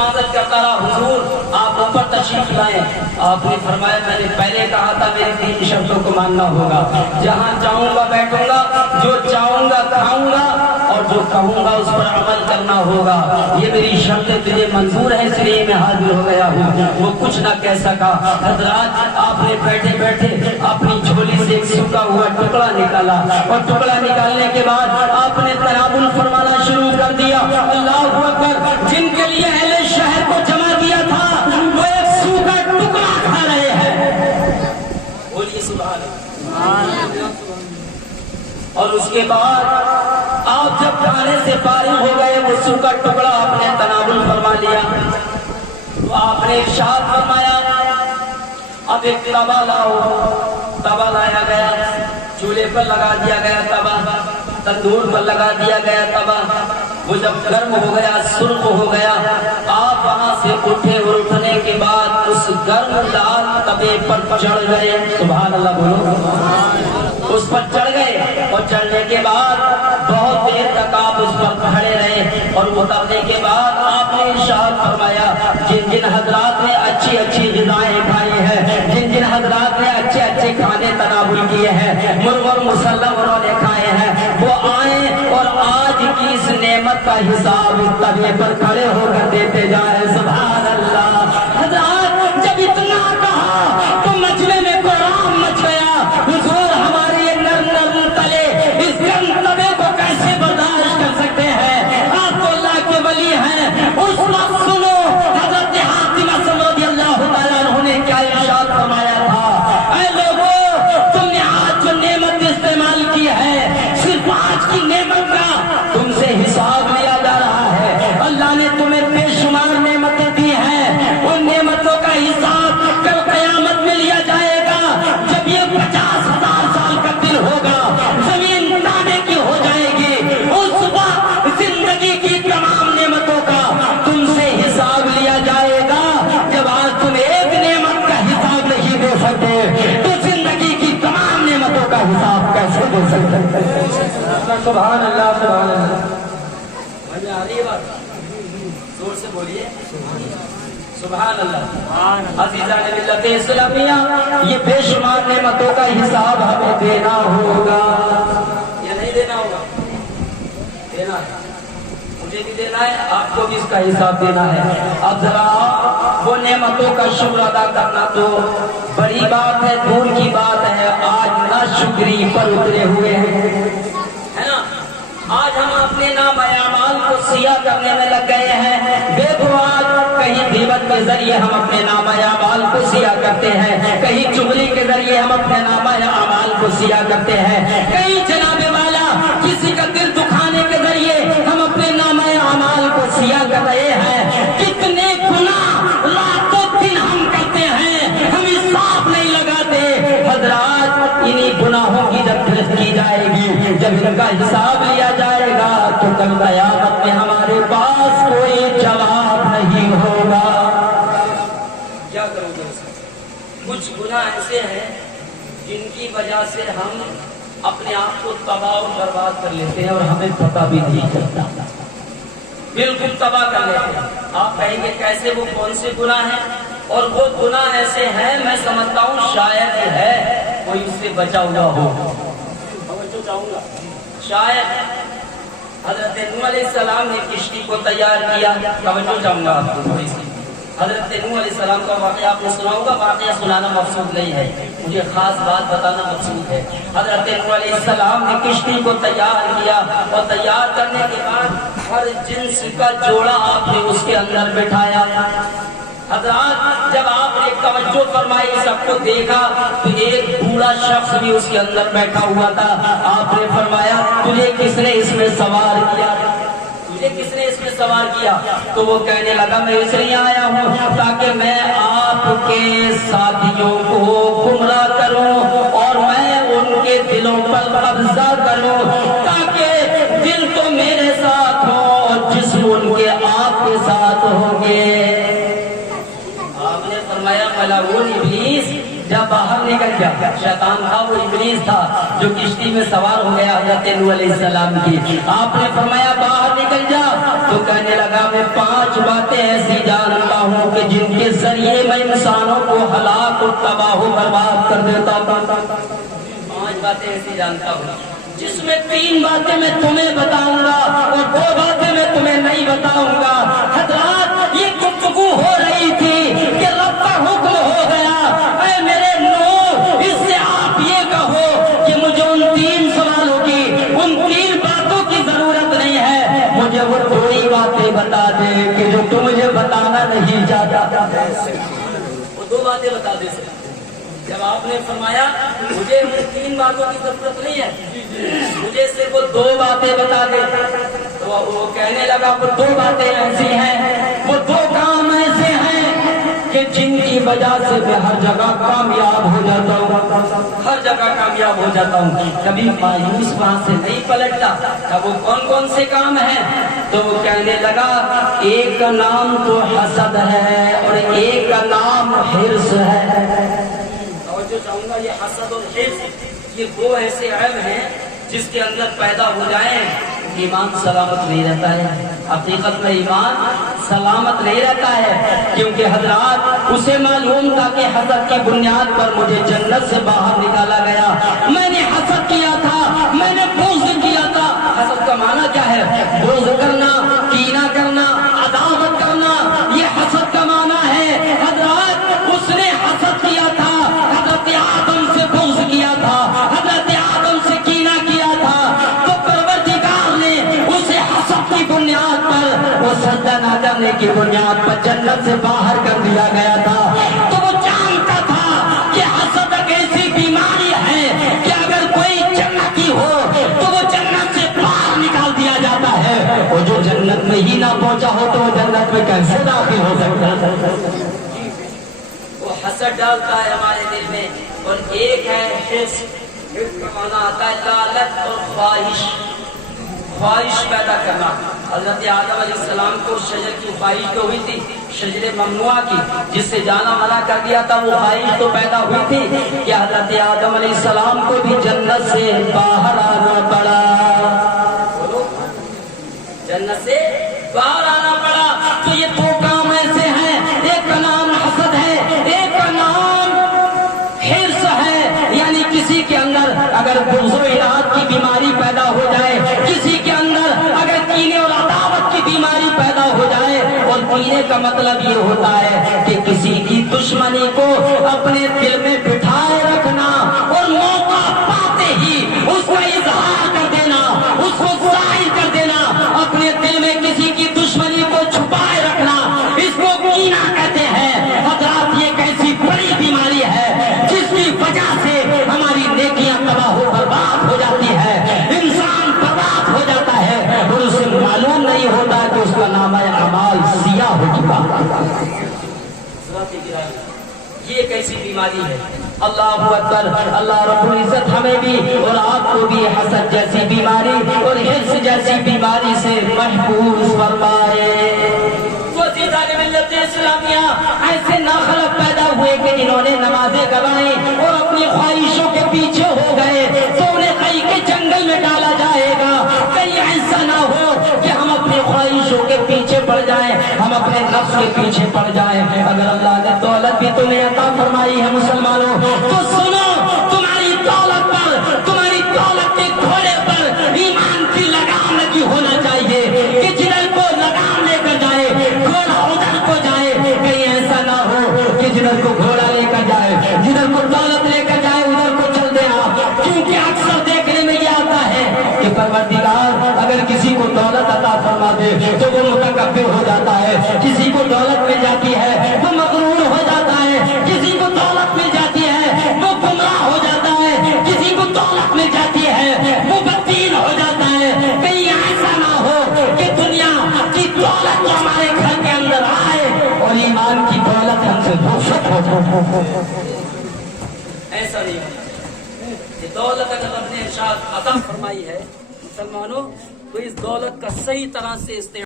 سماعت کرتا رہا، حضور آپ اوپر تشریف لائیں۔ آپ نے فرمایا میں نے پہلے کہا تھا میری 3 شرطوں کو ماننا ہوگا، جہاں چاہوں گا بیٹھوں گا، جو چاہوں گا کھاؤں گا، اور جو کہوں گا اس پر عمل کرنا ہوگا۔ یہ میری شرطیں تجھے منظور ہے، اس لیے میں حاضر ہو گیا ہوں۔ وہ کچھ نہ کہہ سکا۔ حضرات آپ نے بیٹھے بیٹھے اپنی جھولی سے ایک سوکھا ہوا ٹکڑا نکالا، اور ٹکڑا نکالنے کے بعد آپ نے تناول فرمانا شروع کر دیا، اللہ اکبر۔ جن کے لیے اہل شہر کو جمع کیا تھا وہ ایک سوکھا ٹکڑا کھا رہے ہیں، بولیے سبحان اللہ۔ اور اس کے بعد آپ جب کھانے سے فارغ ہو گئے، وہ سوکھا ٹکڑا آپ نے تناول فرما لیا، تو آپ نے ارشاد فرمایا اب ایک توا لاؤ۔ توا لایا گیا، چولہے پر لگا دیا گیا توا، تندور پر لگا دیا گیا توا۔ وہ جب گرم ہو گیا، سرخ ہو گیا، آپ وہاں سے اٹھے، اور اٹھنے کے بعد اس گرم لال توے پر چڑھ گئے، سبحان اللہ بولو، اس پر چڑھ گئے، اور چڑھنے کے بعد بہت دیر تک آپ اس پر کھڑے رہے، اور اترنے کے بعد آپ نے ارشاد فرمایا جن جن حضرات نے اچھی اچھی غذائیں کھائی ہیں، جن جن حضرات نے اچھے اچھے کھانے تناول کیے ہیں، مرغ اور مسلم انہوں نے کھائے ہیں، وہ آئیں اور آج کی اس نعمت کا حساب اس توے پر کھڑے ہو کر دیتے جائیں، سبحان اللہ۔ حضرات جب اتنا کہا تو مجمع میں قرآن مچ گیا، حضور ہمارے یہ نرم نرم تلے اس گرم توے کو کیسے برداشت کر سکتے ہیں؟ آپ تو اللہ کے ولی ہیں۔ اس وقت سنو حضرت حاتم اسد رضی اللہ تعالیٰ عنہ نے کیا ارشاد فرمایا تھا، اے لوگوں تم نے آج جو نعمت استعمال کی ہے، صرف آج کی نعمت کا تم سے حساب لیا جا رہا ہے۔ اللہ نے تمہیں بے شمار نعمتیں دی ہیں، ان نعمتوں کا حساب کل قیامت میں لیا جائے گا۔ جب یہ 50,000 سال کا دن ہوگا، زمین تانے کی ہو جائے گی، اس وقت زندگی کی تمام نعمتوں کا تم سے حساب لیا جائے گا۔ جب آج تم ایک نعمت کا حساب نہیں دے سکتے تو زندگی کی تمام نعمتوں کا حساب کیسے دے سکتے؟ سبحان اللہ، سبحان اللہ۔ زور سے بولیے سبحان اللہ۔ عزیزان ملت اسلامیہ، یہ بے شمار نعمتوں کا حساب ہمیں دینا ہوگا یا نہیں دینا ہوگا؟ دینا ہے، مجھے بھی دینا ہے، آپ کو بھی اس کا حساب دینا ہے۔ اب ذرا وہ نعمتوں کا شکر ادا کرنا تو بڑی بات ہے، دور کی بات ہے، آج ناشکری پر اترے ہوئے ہیں، ہے نا۔ آج ہم اپنے نام اعمال کو سیاہ کرنے میں لگ گئے ہیں۔ دیکھو آج کہیں غیبت کے ذریعے ہم اپنے نام اعمال کو سیاہ کرتے ہیں، کہیں چغلی کے ذریعے ہم اپنے نام اعمال کو سیاہ کرتے ہیں، کہیں جناب والا کسی کا دل دکھانے کے ذریعے ہم اپنے نام اعمال کو سیاہ کر رہے ہیں۔ کتنے گناہ راتوں دن ہم کرتے ہیں، ہم حساب نہیں لگاتے۔ حضرات انہی گناہوں کی جب گرفت کی جائے گی، جب ان کا حساب لیا جائے گا تو کل قیامت میں ہمارے پاس کوئی جواب نہیں ہوگا۔ کیا کروں گے؟ کچھ گناہ ایسے ہیں جن کی وجہ سے ہم اپنے آپ کو تباہ اور برباد کر لیتے ہیں اور ہمیں پتہ بھی نہیں چلتا، بالکل تباہ کر لیتے ہیں۔ آپ کہیں گے کیسے، وہ کون سے گناہ ہیں؟ اور وہ گناہ ایسے ہیں، میں سمجھتا ہوں شاید یہ ہے کوئی اس سے بچا ہوا ہو۔ شاید حضرت نوح علیہ السلام نے کشتی کو تیار کیا، توجہ چاہوں گا آپ کو تھوڑی سی۔ حضرت نوح علیہ السلام کا واقعہ آپ نے سنا ہوگا، واقعہ سنانا مقصود نہیں ہے، مجھے خاص بات بتانا مقصود ہے۔ حضرت نوح علیہ السلام نے کشتی کو تیار کیا، اور تیار کرنے کے بعد ہر جنس کا جوڑا آپ نے اس کے اندر بٹھایا۔ حضرات جب آپ نے توجہ فرمائی، سب کو دیکھا تو ایک بوڑھا شخص بھی اس کے اندر بیٹھا ہوا تھا۔ آپ نے فرمایا تجھے کس نے اس میں سوار کیا؟ تجھے کس نے اس میں سوار کیا؟ تو وہ کہنے لگا میں اس لیے آیا ہوں تاکہ میں آپ کے ساتھیوں کو گمراہ کروں اور میں ان کے دلوں پر قبضہ کروں، تاکہ دل تو میرے ساتھ ہو اور جسم ان کے آپ کے ساتھ ہوں گے۔ آپ نے فرمایا ملعون ابلیس، جب باہر نکل جا. شیطان تھا وہ ابلیس تھا جو کشتی میں سوار ہو گیا حضرت نوح علیہ السلام کی. آپ نے فرمایا باہر نکل جا. تو کہنے لگا میں 5 باتیں ایسی جانتا ہوں کہ جن کے ذریعے میں انسانوں کو ہلاک و تباہ و برباد کر دیتا ہوں. 5 باتیں ایسی جانتا ہوں جس میں 3 باتیں میں تمہیں بتاؤں گا اور 2 باتیں میں تمہیں نہیں بتاؤں گا. حضرات یہ گفتگو ہو رہی تھی کہ رب کا حکم ہو گیا اے میرے نوح اس سے آپ یہ کہو کہ مجھے ان 3 سوالوں کی ان 3 باتوں کی ضرورت نہیں ہے, مجھے وہ 2 ہی باتیں بتا دے کہ جو تم مجھے بتانا نہیں چاہتا. وہ 2 باتیں بتا دے. جب آپ نے فرمایا مجھے ان 3 باتوں کی ضرورت نہیں ہے, مجھے صرف وہ 2 باتیں بتا دے, تو وہ کہنے لگا وہ 2 باتیں ایسی ہیں, وہ 2 کام ایسے ہیں کہ جن کی وجہ سے میں ہر جگہ کامیاب ہو جاتا ہوں, ہر جگہ کامیاب ہو جاتا ہوں, کبھی مایوس وہاں سے نہیں پلٹتا. اب وہ کون کون سے کام ہیں؟ تو وہ کہنے لگا ایک کا نام تو حسد ہے اور ایک کا نام حرص ہے. جو چاہوں گا یہ حسد اور حرص یہ 2 ایسے عیب ہیں جس کے اندر پیدا ہو جائیں ایمان سلامت نہیں رہتا ہے. حقیقت میں ایمان سلامت نہیں رہتا ہے, کیونکہ حضرات اسے معلوم تھا کہ حسد کی بنیاد پر مجھے جنت سے باہر نکالا گیا. میں نے حسد کیا تھا, میں نے بغض کیا تھا. حسد کا معنی کیا ہے؟ بغض کرنا, کینہ کرنا, عداوت کرنا, یہ حسد کا معنی ہے. حضرات اس نے حسد کیا تھا, حضرت آدم سے بغض کیا تھا, حضرت آدم سے کینہ کیا تھا, تو پروردگار نے اسے حسد کی بنیاد پر وہ سجدہ نہ کرنے کی بنیاد پر جنت سے باہر کر دیا گیا تھا. تو وہ جانتا تھا کہ حسد ایک ایسی بیماری ہے کہ اگر کوئی جنتی ہو تو وہ جنت سے باہر نکال دیا جاتا ہے, اور جو جنت میں ہی نہ پہنچا ہو تو وہ جنت میں کیسے داخل ہو سکتا ہے؟ حسد ڈالتا ہے ہمارے دل میں. اور ایک ہے حرص. حرص کا معنی آتا ہے لالچ اور خواہش, خواہش پیدا کرنا. حضرت آدم علیہ السلام کو شجر کی خواہش تو ہوئی تھی, شجر ممنوع کی جس سے جانا منع کر دیا تھا, وہ خواہش تو پیدا ہوئی تھی کہ حضرت آدم علیہ السلام کو بھی جنت سے باہر آنا پڑا, جنت سے باہر آنا پڑا. تو یہ 2 کام ایسے ہیں, ایک کا نام حسد ہے, ایک کا نام حرص ہے. یعنی کسی کے اندر اگر بغض و اناد کی بیماری پیدا ہو جائے, کسی کے اندر اگر کینے اور عداوت کی بیماری پیدا ہو جائے, اور کینے کا مطلب یہ ہوتا ہے کہ کسی کی دشمنی کو اپنے دل میں بٹھائے رکھنا اور موقع پاتے ہی اس کا اظہار کر دینا, اس کو ظاہر کر دینا, اپنے دل میں کسی کی دشمنی کو چھپائے رکھنا, اس کو کینہ کہتے ہیں. حضرات یہ ایک ایسی بڑی بیماری ہے جس کی وجہ سے ہماری نیکیاں تباہ و برباد ہو جاتی ہے, انسان برباد ہو جاتا ہے اور اسے معلوم نہیں ہوتا کہ اس کا نامہ اعمال سیاہ ہو چکا. یہ ایک ایسی بیماری ہے. اللہ اکبر. اللہ رب العزت ہمیں بھی اور آپ کو بھی حسد جیسی بیماری اور حرص جیسی بیماری سے محفوظ فرمائے. ملت اسلامیہ ایسے ناخلق پیدا ہوئے کہ جنہوں نے نمازیں گوائیں اور اپنی خواہشوں کے پیچھے ہو گئے, تو انہیں کہیں کے جنگل میں ڈالا جائے گا. کہیں ایسا نہ ہو کہ ہم اپنی خواہشوں کے پیچھے پڑ جائیں, ہم اپنے نفس کے پیچھے پڑ جائیں. اگر اللہ نے دولت بھی تمہیں عطا فرمائی ہے مسلمانوں, تو سنو, تمہاری دولت پر, تمہاری دولت کے گھوڑے پر ایمان کی لگام لگی ہونا چاہیے کہ جدھر کو لگام لے کر جائے گھوڑا ادھر کو جائے. کہیں ایسا نہ ہو کہ جدھر کو گھوڑا لے کر جائے, جدھر کو دولت لے کر جائے ادھر کو چل دینا. کیونکہ اکثر دیکھنے میں یہ آتا ہے کہ پروردگار اگر کسی کو دولت عطا فرما دے تو وہ متکبر ہو جاتا ہے, کسی کو دولت مل جاتی ہے وہ مغرور ہو جاتا ہے, کسی کو دولت مل جاتی ہے وہ گمراہ ہو جاتا ہے, کسی کو دولت مل جاتی ہے وہ بدین ہو جاتا ہے. کہیں ایسا نہ ہو کہ دنیا کی دولت تو ہمارے گھر کے اندر آئے اور ایمان کی دولت ہم سے رخصت ہو جائے. ایسا نہیں ہوتا. یہ دولت اگر رب نے ارشاد عطا فرمائی ہے مسلمانوں, تو اس دولت کا صحیح طرح سے استعمال